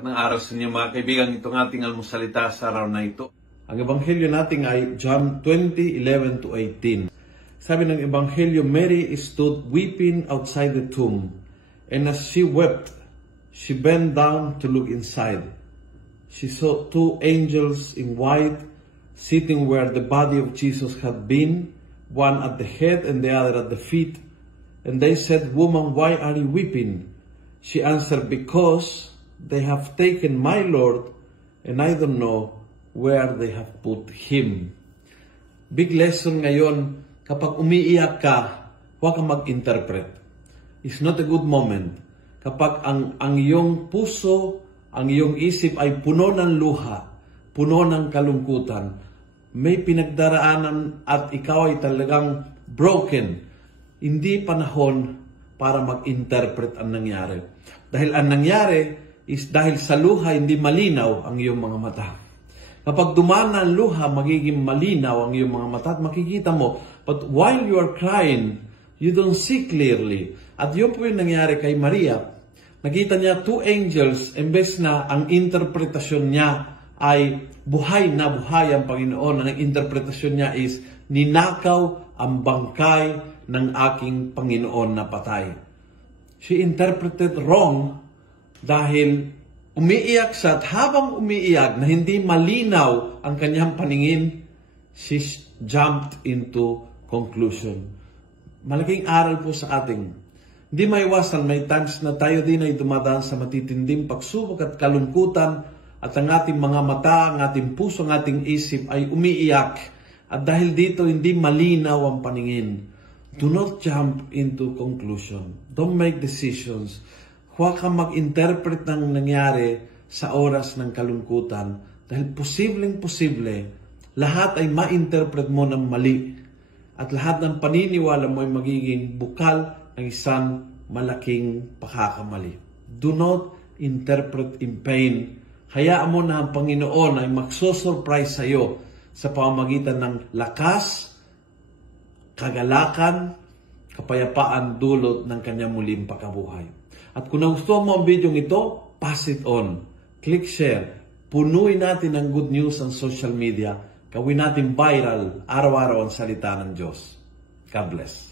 Magandang araw sa inyo mga kaibigan, itong ating almusalita sa araw na ito. Ang ebanghelyo natin ay John 20:11 to 18. Sabi ng ebanghelyo, Mary stood weeping outside the tomb, and as she wept, she bent down to look inside. She saw two angels in white sitting where the body of Jesus had been, one at the head and the other at the feet. And they said, "Woman, why are you weeping?" She answered, "Because they have taken my Lord, and I don't know where they have put Him." Big lesson ngayon, kapag umiiyak ka, huwag kang mag-interpret. It's not a good moment. Kapag ang iyong puso, ang iyong isip ay puno ng luha, puno ng kalungkutan, may pinagdaraanan at ikaw ay talagang broken, hindi panahon para mag-interpret ang nangyari. Dahil ang nangyari is dahil sa luha hindi malinaw ang iyong mga mata. Kapag dumana ang luha, magiging malinaw ang iyong mga mata at makikita mo. But while you are crying, you don't see clearly. At yun po yung nangyari kay Maria. Nakita niya two angels, imbes na ang interpretasyon niya ay buhay na buhay ang Panginoon. Ang interpretasyon niya is ninakaw ang bangkay ng aking Panginoon na patay. She interpreted wrong dahil umiiyak siya at habang umiiyak na hindi malinaw ang kanyang paningin, she jumped into conclusion. Malaking aral po sa ating. Hindi maiwasan, may times na tayo din ay dumadaan sa matitinding pagsubok at kalungkutan at ang ating mga mata, ang ating puso, ang ating isip ay umiiyak. At dahil dito hindi malinaw ang paningin. Do not jump into conclusion. Don't make decisions. Huwag kang mag-interpret ng nangyari sa oras ng kalungkutan dahil posibleng-posible lahat ay ma-interpret mo ng mali at lahat ng paniniwala mo ay magiging bukal ng isang malaking pagkakamali. Do not interpret in pain. Hayaan mo na ang Panginoon ay magsosurprise sa iyo sa pamamagitan ng lakas, kagalakan, kapayapaan dulot ng kanyang muling pagkabuhay. At kung nagustuhan mo ang video ito, pass it on. Click share. Punuin natin ang good news sa social media. Gawin natin viral araw-araw ang salita ng Diyos. God bless.